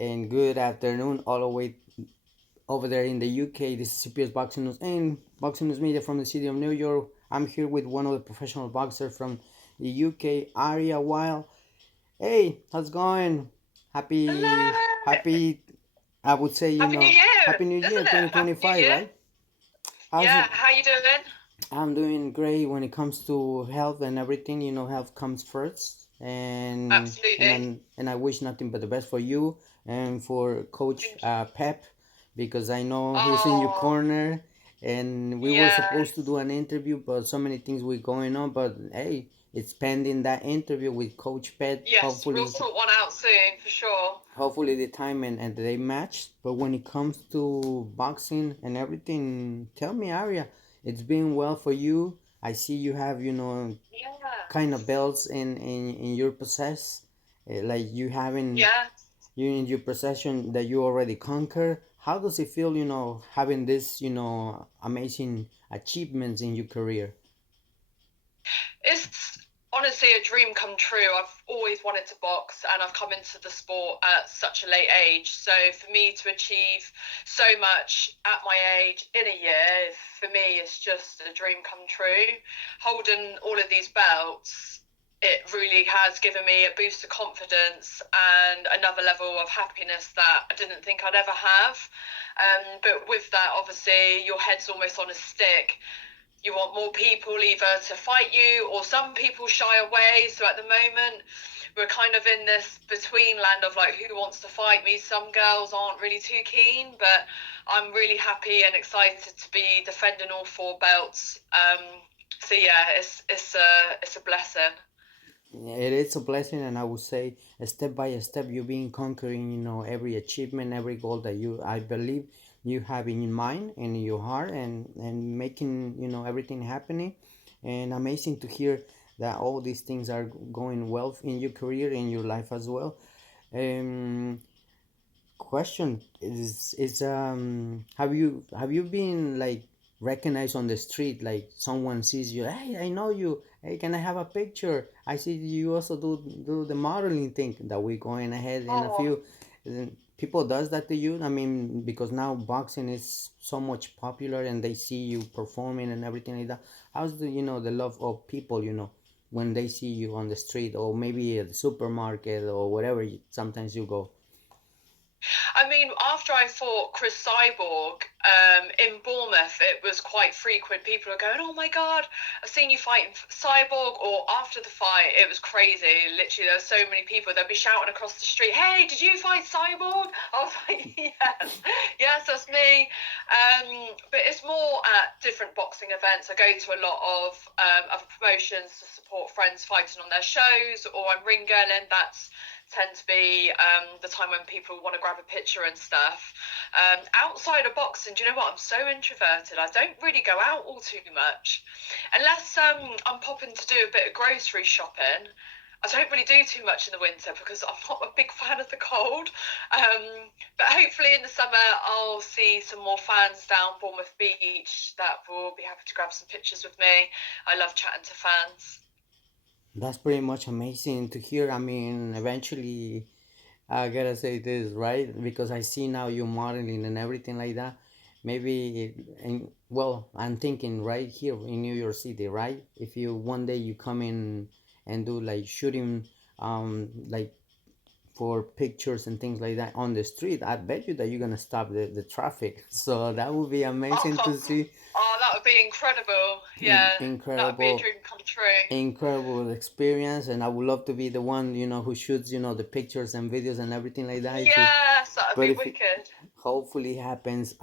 and good afternoon all the way over there in the UK. This is Cpsboxingnews and Boxing News Media from the city of New York. I'm here with one of the professional boxers from the UK, Aria. While hey, how's it going? Happy, Hello. happy. I would say Happy New Year, Happy New Year, isn't it? Happy New 2025, Year. right? How's Yeah, it? how you doing? I'm doing great when it comes to health and everything. Health comes first, Absolutely. and I wish nothing but the best for you and for Coach Thank you. Pep, because I know he's in your Oh, corner, and we were supposed to yes. do an interview, but so many things were going on. But hey, it's pending that interview with Coach Pep. Yes, we'll sort one out soon for sure. Hopefully the time and the day match. But when it comes to boxing and everything, tell me, Aria, it's been well for you. I see you have, kind of Yes. belts in your possess, like Yes. you in your possession that you already conquer. How does it feel, having this, amazing achievements in your career? It's honestly a dream come true. I've always wanted to box and I've come into the sport at such a late age. So for me to achieve so much at my age in a year, for me, it's just a dream come true. Holding all of these belts, it really has given me a boost of confidence and another level of happiness that I didn't think I'd ever have. But with that, obviously, your head's almost on a stick. You want more people either to fight you or some people shy away. So at the moment, we're kind of in this between land of like who wants to fight me. Some girls aren't really too keen, but I'm really happy and excited to be defending all four belts. So yeah, it's a blessing. It is a blessing, and I would say step by step you've been conquering, every achievement, every goal that I believe you have in mind and in your heart, and making, everything happening. And amazing to hear that all these things are going well in your career, in your life as well. Um, Question is have you been like recognized on the street, like someone sees you, hey, I know you, hey, can I have a picture? I see you also do the modeling thing that we're going ahead, and a Oh, few people does that to you. I mean, because now boxing is so much popular and they see you performing and everything like that. How's the love of people, when they see you on the street, or maybe at the supermarket or wherever sometimes you go? I mean, after I fought Chris Cyborg in Bournemouth, it was quite frequent. People are going, "Oh my God, I've seen you fighting Cyborg." Or after the fight, it was crazy. Literally, there were so many people. They'd be shouting across the street, "Hey, did you fight Cyborg?" I was like, "Yes, yes, that's me." But it's more at different boxing events. I go to a lot of other promotions to support friends fighting on their shows, or I'm ring girling. That's tend to be the time when people want to grab a picture and stuff. Outside of boxing, do you know what? I'm so introverted. I don't really go out all too much. Unless I'm popping to do a bit of grocery shopping, I don't really do too much in the winter because I'm not a big fan of the cold. But hopefully in the summer, I'll see some more fans down Bournemouth Beach that will be happy to grab some pictures with me. I love chatting to fans. That's pretty much amazing to hear. I mean, eventually, I gotta say this, right? Because I see now you modeling and everything like that. Maybe, and well, I'm thinking right here in New York City, right? If you one day you come in and do like shooting, like for pictures and things like that on the street, I bet you that you're gonna stop the traffic. So that would be amazing to Oh, see. oh, that would be incredible. Yeah, that would be a Incredible, dream come true. incredible experience, and I would love to be the one, who shoots, the pictures and videos and everything like that. If it, Yes, that would but be if it wicked. hopefully happens.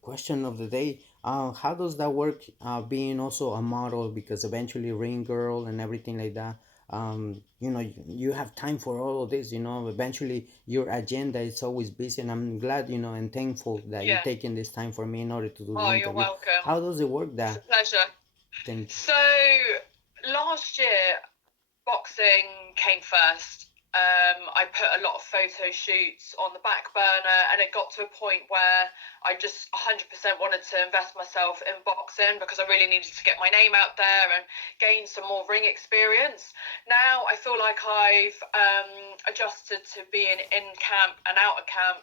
Question of the day. How does that work? Being also a model, because eventually ring girl and everything like that. You have time for all of this. Eventually your agenda is always busy, and I'm glad, and thankful that you're Yeah. taking this time for me in order to do the Oh, you're interview. welcome. How does it work? It's a That pleasure. Thank you. So last year, boxing came first. I put a lot of photo shoots on the back burner, and it got to a point where I just 100% wanted to invest myself in boxing because I really needed to get my name out there and gain some more ring experience. Now I feel like I've adjusted to being in camp and out of camp.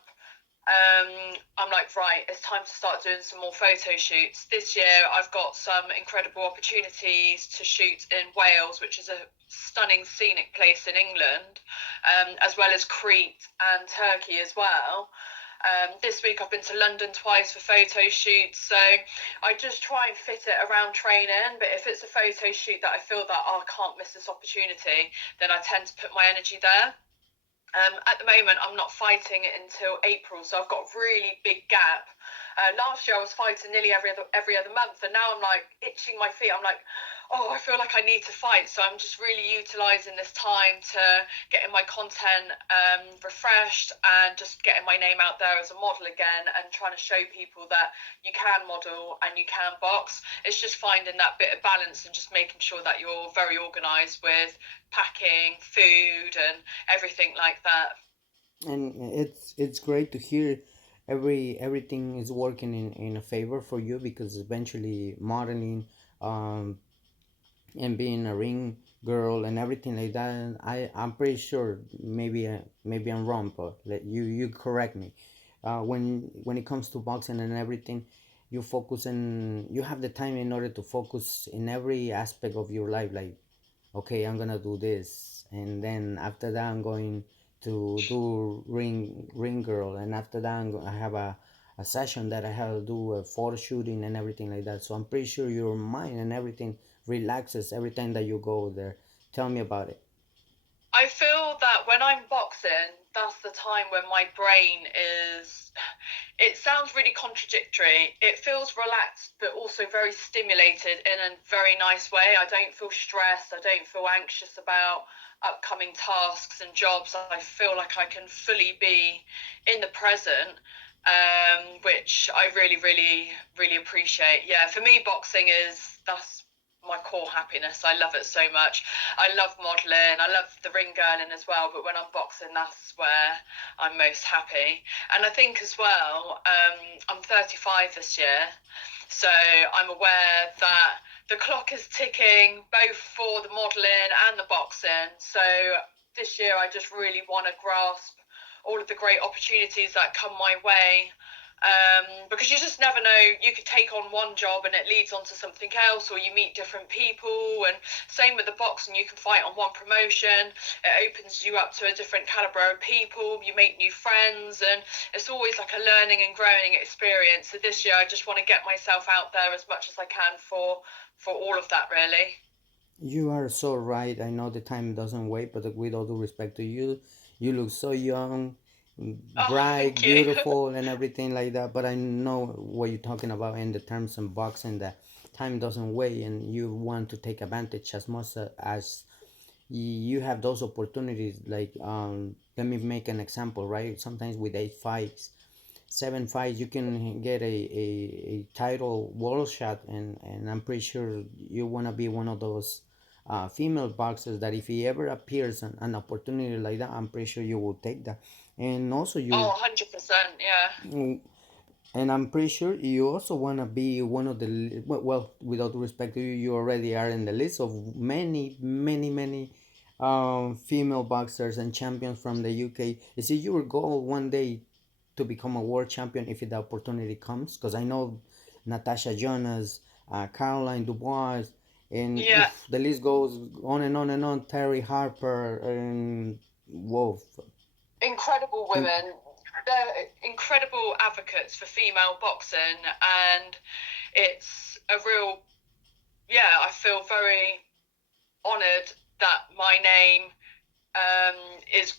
I'm like, right, it's time to start doing some more photo shoots. This year, I've got some incredible opportunities to shoot in Wales, which is a stunning scenic place in England, as well as Crete and Turkey as well. This week I've been to London twice for photo shoots, so I just try and fit it around training. But if it's a photo shoot that I feel that, oh, I can't miss this opportunity, then I tend to put my energy there. At the moment, I'm not fighting until April, so I've got a really big gap. Last year, I was fighting nearly every other month, and now I'm like itching my feet. I'm like, oh, I feel like I need to fight. So I'm just really utilising this time to getting my content refreshed and just getting my name out there as a model again, and trying to show people that you can model and you can box. It's just finding that bit of balance and just making sure that you're very organised with packing, food, and everything like that. And it's great to hear everything is working in a favor for you, because eventually modeling, um and being a ring girl and everything like that, and I'm pretty sure, maybe I'm wrong, but let you correct me, when it comes to boxing and everything, you focus, and you have the time in order to focus in every aspect of your life, like, okay, I'm gonna do this, and then after that I'm going to do ring girl, and after that I have a session that I have to do a photo shooting and everything like that. So I'm pretty sure your mind and everything relaxes every time that you go there. Tell me about it. I feel that when I'm boxing, that's the time when my brain is. It sounds really contradictory. It feels relaxed, but also very stimulated in a very nice way. I don't feel stressed. I don't feel anxious about upcoming tasks and jobs. I feel like I can fully be in the present, which I really, really, really appreciate. Yeah, for me, boxing is that's my core happiness. I love it so much. I love modelling. I love the ring girling as well. But when I'm boxing, that's where I'm most happy. And I think as well, I'm 35 this year, so I'm aware that the clock is ticking both for the modelling and the boxing. So this year, I just really want to grasp all of the great opportunities that come my way, because you just never know. You could take on one job and it leads on to something else, or you meet different people. And same with the boxing, you can fight on one promotion, it opens you up to a different caliber of people, you make new friends, and it's always like a learning and growing experience. So this year I just want to get myself out there as much as I can for all of that, really. You are so right. I know the time doesn't wait, but with all due respect to you, you look so young, Oh, bright, thank you. beautiful, and everything like that. But I know what you're talking about in the terms of boxing, that time doesn't wait, and you want to take advantage as much as you have those opportunities. Like, let me make an example, right? Sometimes with 8 fights, 7 fights, you can get a title world shot, and I'm pretty sure you want to be one of those female boxers that if he ever appears an opportunity like that, I'm pretty sure you will take that. And also Oh, you, 100%, yeah. and I'm pretty sure you also want to be one of the well, without respect to you, you already are in the list of many female boxers and champions from the UK. Is it your goal one day to become a world champion if the opportunity comes? Because I know Natasha Jonas, Caroline Dubois, and Yeah, oof, the list goes on and on and on. Terry Harper, and whoa. incredible women. They're incredible advocates for female boxing, and it's a real, yeah, I feel very honoured that my name is,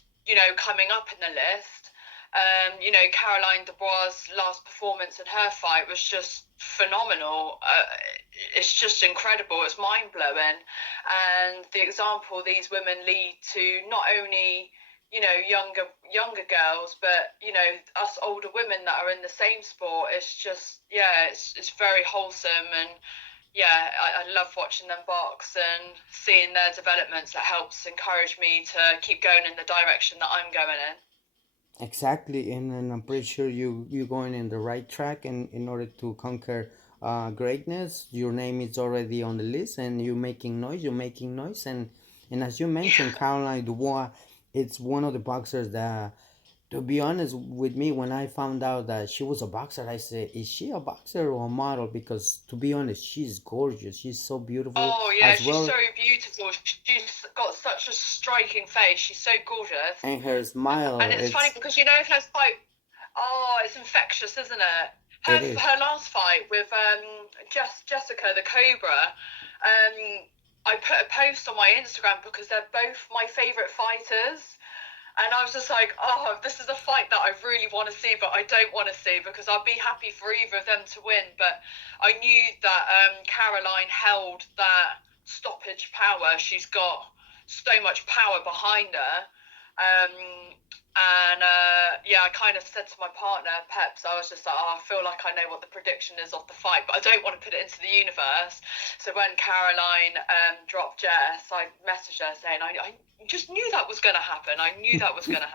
coming up in the list. Caroline Dubois' last performance in her fight was just phenomenal. It's just incredible. It's mind blowing, and the example these women lead to not only younger girls, but us older women that are in the same sport. It's just, yeah, it's very wholesome, and yeah, I love watching them box and seeing their developments. That helps encourage me to keep going in the direction that I'm going in. Exactly, and I'm pretty sure you're going in the right track, and in order to conquer greatness, your name is already on the list, and you're making noise. You're making noise, and as you mentioned, Yeah. Caroline Dubois, it's one of the boxers that, to be honest with me, when I found out that she was a boxer, I said, is she a boxer or a model? Because to be honest, she's gorgeous. She's so beautiful Oh yeah, as she's well, so beautiful. She's got such a striking face. She's so gorgeous. and her smile, And it's funny it's because you know her fight. Oh, it's infectious, isn't it? it is. Her last fight with Jessica the Cobra. I put a post on my Instagram because they're both my favourite fighters. And I was just like, oh, this is a fight that I really want to see, but I don't want to see because I'd be happy for either of them to win. But I knew that Caroline held that stoppage power. She's got so much power behind her. Yeah, I kind of said to my partner, Peps, I was just like, oh, I feel like I know what the prediction is of the fight, but I don't want to put it into the universe. So when Caroline dropped Jess, I messaged her saying, I just knew that was going to happen. I knew that was going to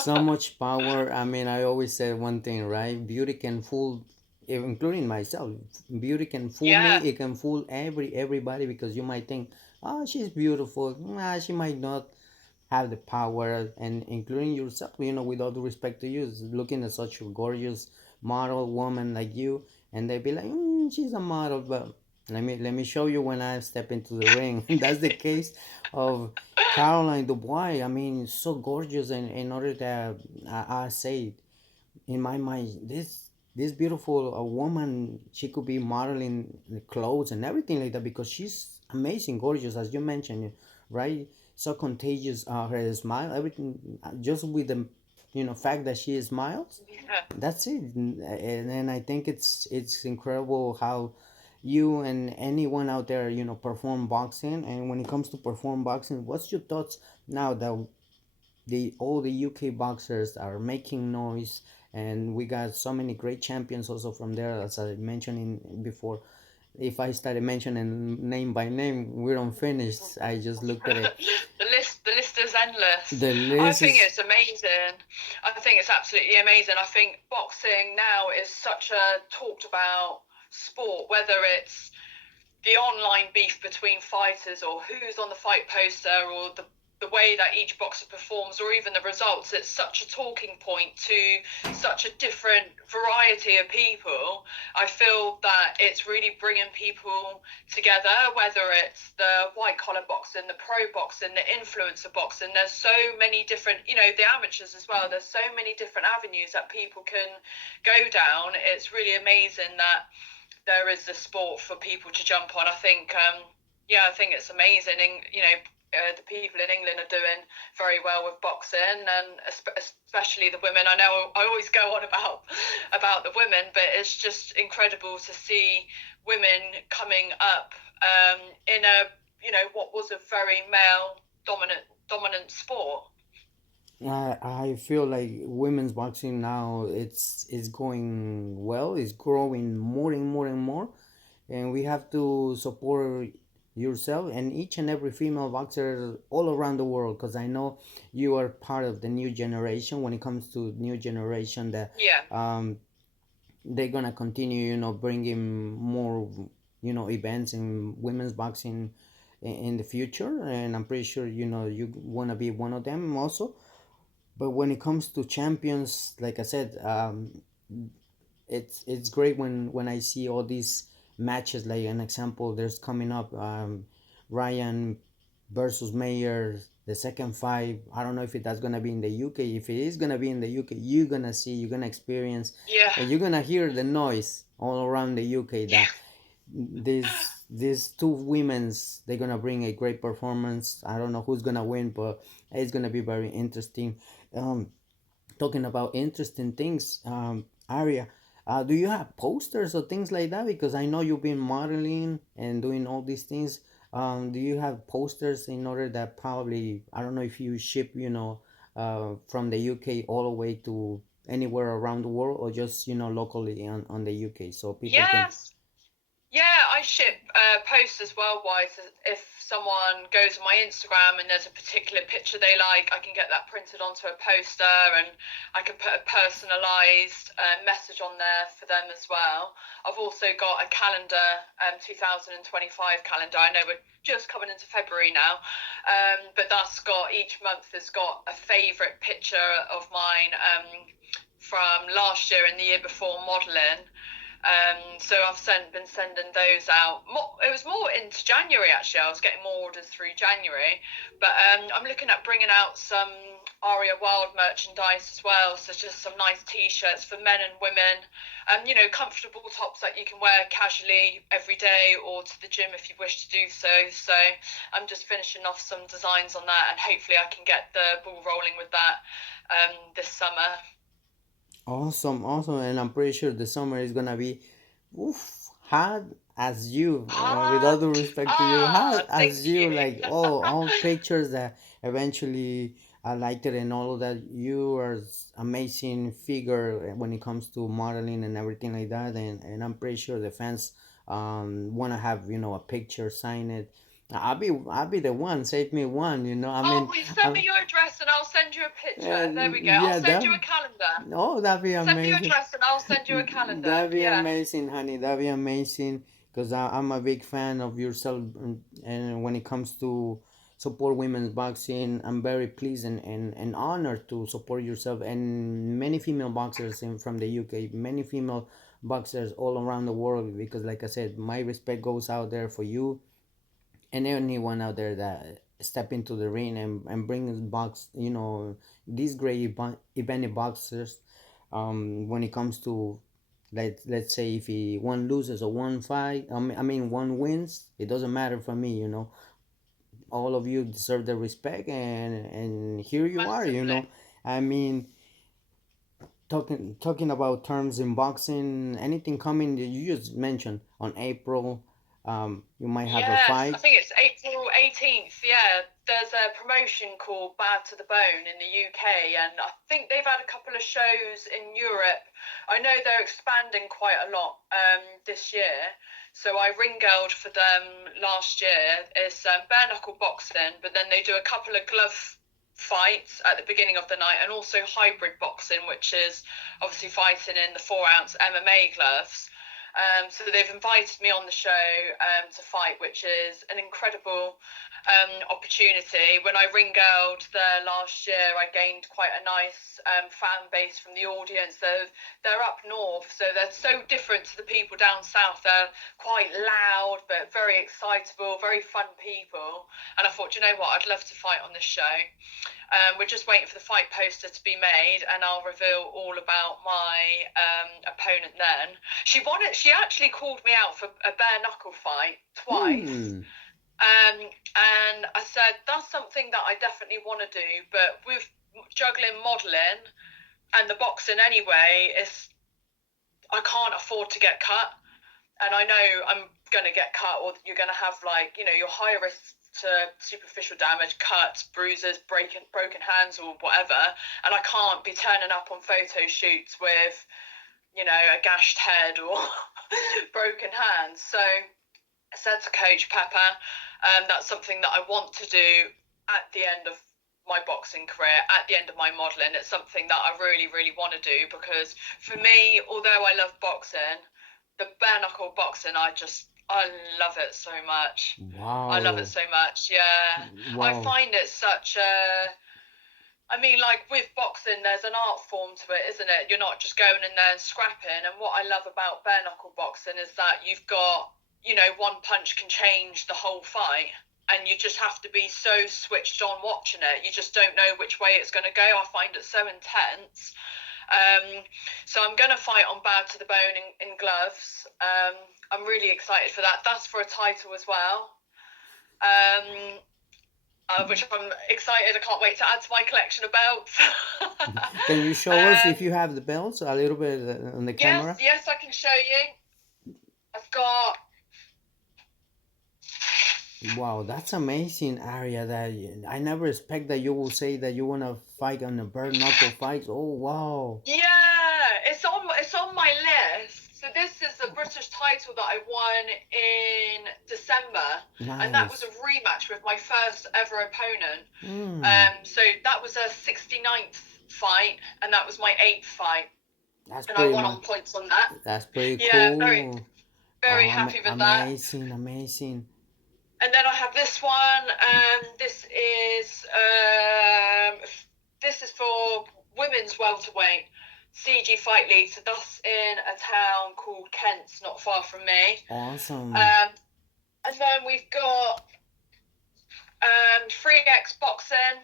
So happen. much power. I mean, I always say one thing, right? Beauty can fool, including myself. Beauty can fool me. Yeah. It can fool everybody, because you might think, oh, she's beautiful. Nah, she might not have the power, and including yourself. With all due respect to you, looking at such a gorgeous model woman like you, and they be like, she's a model, but let me show you when I step into the ring. That's the case of Caroline Dubois. I mean, so gorgeous, and in order that I say, in my mind, this beautiful woman, she could be modeling the clothes and everything like that, because she's amazing, gorgeous, as you mentioned, right? So contagious, her smile, everything, just with the fact that she smiles, Yeah. that's it. And I think it's incredible how you and anyone out there perform boxing. And when it comes to perform boxing, what's your thoughts now that all the UK boxers are making noise, and we got so many great champions also from there, as I mentioned before. If I started mentioning name by name, we don't finish. I just looked at it. The list is endless. The I list think is it's amazing. I think it's absolutely amazing. I think boxing now is such a talked about sport, whether it's the online beef between fighters or who's on the fight poster or the way that each boxer performs or even the results. It's such a talking point to such a different variety of people. I feel that it's really bringing people together, whether it's the white collar boxing, the pro boxing, the influencer boxing. There's so many different, the amateurs as well. There's so many different avenues that people can go down. It's really amazing that there is the sport for people to jump on. I think it's amazing. And the people in England are doing very well with boxing, and especially the women. I know I always go on about the women, but it's just incredible to see women coming up in a what was a very male dominant sport. I feel like women's boxing now, it's going well. It's growing more and more and more, and we have to support yourself and each and every female boxer all around the world, because I know you are part of the new generation. When it comes to new generation, that Yeah. um, they're gonna continue, bringing more, events in women's boxing in the future, and I'm pretty sure you wanna be one of them also. But when it comes to champions, like I said, it's great when I see all these matches. Like an example, there's coming up Ryan versus Mayer, the second fight. I don't know if that's gonna be in the UK. If it is gonna be in the UK, you're gonna experience, Yeah. and you're gonna hear the noise all around the UK, Yeah. that these two women's, they're gonna bring a great performance. I don't know who's gonna win, but it's gonna be very interesting. Um, Talking about interesting things, Aria, do you have posters or things like that? Because I know you've been modeling and doing all these things. Do you have posters in order that, probably, I don't know if you ship, from the UK all the way to anywhere around the world, or just, locally on the UK, so people can. Yes. Yeah, I ship posters worldwide. So if someone goes on my Instagram and there's a particular picture they like, I can get that printed onto a poster, and I can put a personalised message on there for them as well. I've also got a calendar, 2025 calendar. I know we're just coming into February now, but that's got, each month has got a favourite picture of mine from last year and the year before modelling. So I've been sending those out. It was more into January actually. I was getting more orders through January, but I'm looking at bringing out some Aria Wild merchandise as well. So just some nice T-shirts for men and women, comfortable tops that you can wear casually every day or to the gym if you wish to do so. So I'm just finishing off some designs on that, and hopefully I can get the ball rolling with that this summer. Awesome, awesome, and I'm pretty sure the summer is gonna be, oof, hot as you. With all Hot. due respect to you, hot Ah, as thank you. you. Like, oh, all pictures that eventually I liked it and all of that. You are amazing figure when it comes to modeling and everything like that. And I'm pretty sure the fans wanna have a picture, sign it. I'll be the one. Save me one. I Oh, mean, well, send I, me your address and I'll send you a picture. There we go. I'll yeah, send that. you a calendar. Oh, that'd be Send me your amazing. address and I'll send you a calendar. That'd be Yeah. amazing, honey. That'd be amazing. Because I'm a big fan of yourself, and when it comes to support women's boxing, I'm very pleased and honored to support yourself and many female boxers from the UK, many female boxers all around the world. Because, like I said, my respect goes out there for you and anyone out there that step into the ring and bring box these great event boxers when it comes to let's say if he one loses or one fight I mean one wins, it doesn't matter for me, all of you deserve the respect and here you are, Massively. I mean talking about terms in boxing, anything coming that you just mentioned on April, you might have a Yes, I fight. think it's April 18th. Yeah, there's a promotion called Bad to the Bone in the UK, and I think they've had a couple of shows in Europe. I know they're expanding quite a lot this year. So I ringelled for them last year. It's bare knuckle boxing, but then they do a couple of glove fights at the beginning of the night, and also hybrid boxing, which is obviously fighting in the 4 ounce MMA gloves. So they've invited me on the show to fight, which is an incredible opportunity. When I ringelled there last year, I gained quite a nice fan base from the audience. They're up north, so they're so different to the people down south. They're quite loud, but very excitable, very fun people. And I thought, you know what, I'd love to fight on this show. We're just waiting for the fight poster to be made, and I'll reveal all about my opponent then. She actually called me out for a bare knuckle fight twice. Hmm. And I said that's something that I definitely want to do, but with juggling modelling and the boxing anyway, I can't afford to get cut, and I know I'm going to get cut, or you're going to have your higher risk to superficial damage, cuts, bruises, broken hands, or whatever. And I can't be turning up on photo shoots with a gashed head or broken hands. So I said to Coach Pepper, that's something that I want to do at the end of my boxing career, at the end of my modelling. It's something that I really, really want to do, because for me, although I love boxing, the bare knuckle boxing, I love it so much. I love it Wow. so much. Yeah, I Wow. find it such a. I mean, like with boxing, there's an art form to it, isn't it? You're not just going in there and scrapping. And what I love about bare knuckle boxing is that you've got, one punch can change the whole fight. And you just have to be so switched on watching it. You just don't know which way it's going to go. I find it so intense. So I'm going to fight on Bad to the Bone in gloves. I'm really excited for that. That's for a title as well. Which I'm excited. I can't wait to add to my collection of belts. Can you show us if you have the belts a little bit on the Yes, camera? yes, I can show you. I've got. Wow, that's amazing, Aria. I never expect that you will say that you wanna fight on a bare knuckle fight. Oh wow. Yeah, it's on my list. So this is the British title that I won in December, and that was a Nice. rematch with my first ever opponent. Mm, So that was a 69th fight, and that was my 8th fight, that's and I pretty won much. on points on that. That's pretty Yeah, very, cool. very Oh, happy with that. amazing, amazing. And then I have this one. This is for women's welterweight CG Fight League. So that's in a town called Kent, not far from me. Awesome. Um, and then we've got 3X Boxing.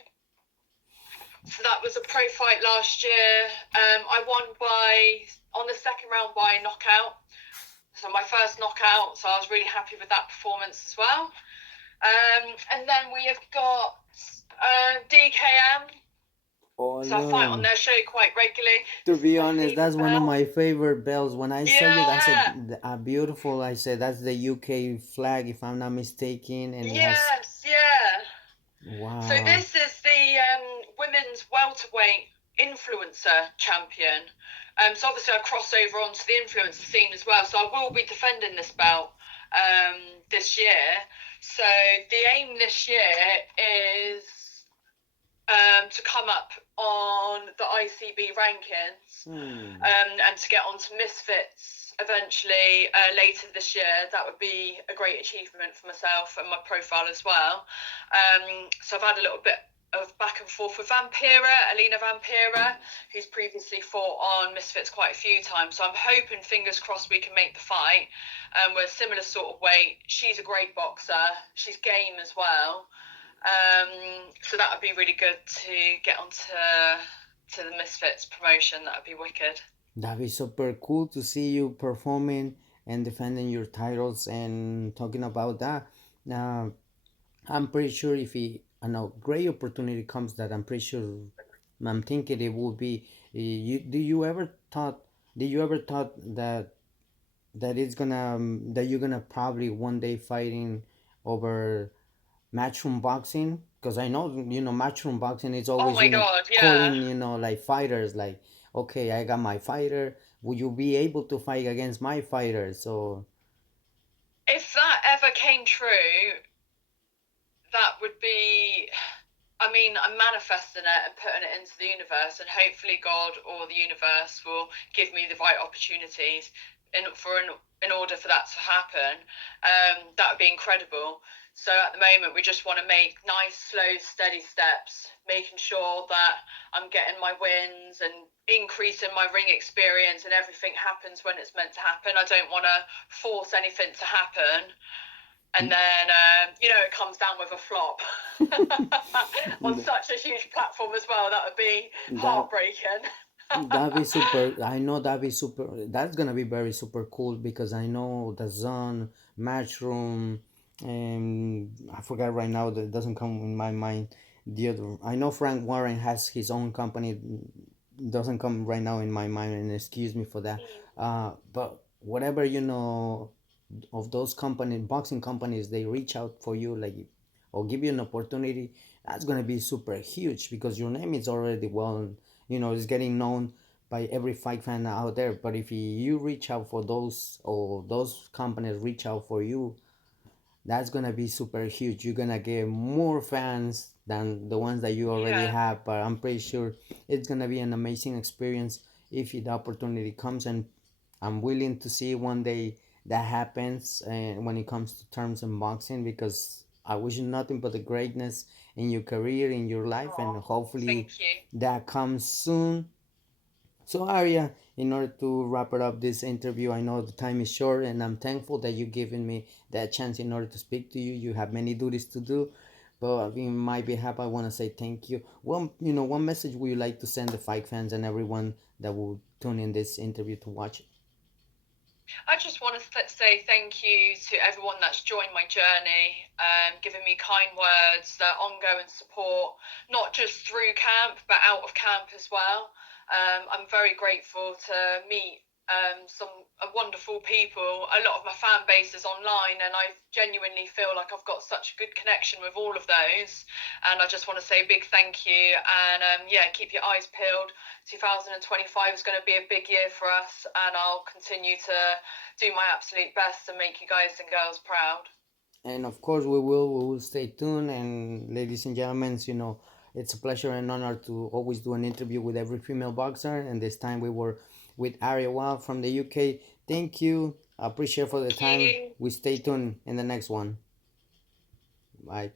So that was a pro fight last year. I won on the second round by knockout. So my first knockout. So I was really happy with that performance as well. And then we have got DKM. Oh, So I fight on no. their show quite regularly. To This is be my honest, that's favourite one of belt. my favorite bells. When I saw you, I Yeah. said, beautiful. I said, that's the UK flag, if I'm not mistaken. And it has, Yes, yeah. So wow. this is the women's welterweight influencer champion. So obviously I cross over onto the influencer scene as well. So I will be defending this belt this year. So the aim this year is to come up on the ICB rankings Hmm. and to get onto Misfits eventually later this year. That would be a great achievement for myself and my profile as well. So I've had a little bit of back and forth with Alina Vampira, who's previously fought on Misfits quite a few times. So I'm hoping, fingers crossed, we can make the fight. We're a similar sort of weight. She's a great boxer. She's game as well. So that would be really good to get onto the Misfits promotion. That would be wicked. That'd be super cool to see you performing and defending your titles and talking about that. Now, I'm pretty sure if a great opportunity comes, that I'm pretty sure, I'm thinking it will be. You do you ever thought? Did you ever thought that it's gonna that you're gonna probably one day fighting over Matchroom Boxing? Because I know, Matchroom Boxing is Oh always, my god, yeah. calling, like fighters, like, okay, I got my fighter, will you be able to fight against my fighter? So If that ever came true, that would be. I mean, I'm manifesting it and putting it into the universe, and hopefully God or the universe will give me the right opportunities in order for that to happen. That would be incredible. So at the moment, we just want to make nice, slow, steady steps, making sure that I'm getting my wins and increasing my ring experience, and everything happens when it's meant to happen. I don't want to force anything to happen, and then it comes down with a flop on such a huge platform as well. That would be that heartbreaking. That'd be super. I know that'd be super. That's gonna be very super cool because I know Dazn, Matchroom, and I forgot right now that doesn't come in my mind. The other, I know Frank Warren has his own company. Doesn't come right now in my mind, and excuse me for that. But whatever of those company boxing companies, they reach out for you, like, or give you an opportunity. That's gonna be super huge because your name is already well, is getting known by every fight fan out there. But if you reach out for those, or those companies reach out for you, that's gonna be super huge. You're gonna get more fans than the ones that you already Yeah. have. But I'm pretty sure it's gonna be an amazing experience if the opportunity comes, and I'm willing to see one day that happens. And when it comes to terms in boxing, because I wish you nothing but the greatness in your career, in your life, and Oh, hopefully thank you. that comes soon. So, Aria, in order to wrap it up this interview, I know the time is short, and I'm thankful that you've given me that chance in order to speak to you. You have many duties to do, but in my behalf, I want to say thank you. One message would you like to send the fight fans and everyone that will tune in this interview to watch it? I just want to say thank you to everyone that's joined my journey, giving me kind words, their ongoing support, not just through camp, but out of camp as well. I'm very grateful to meet some wonderful people. A lot of my fan base is online, and I genuinely feel like I've got such a good connection with all of those. And I just want to say a big thank you. And yeah, keep your eyes peeled. 2025 is going to be a big year for us, and I'll continue to do my absolute best to make you guys and girls proud. And of course we will stay tuned. And ladies and gentlemen, it's a pleasure and honor to always do an interview with every female boxer, and this time we were with Aria from the UK. Thank you, I appreciate for the Thank time. you. We stay tuned in the next one. Bye.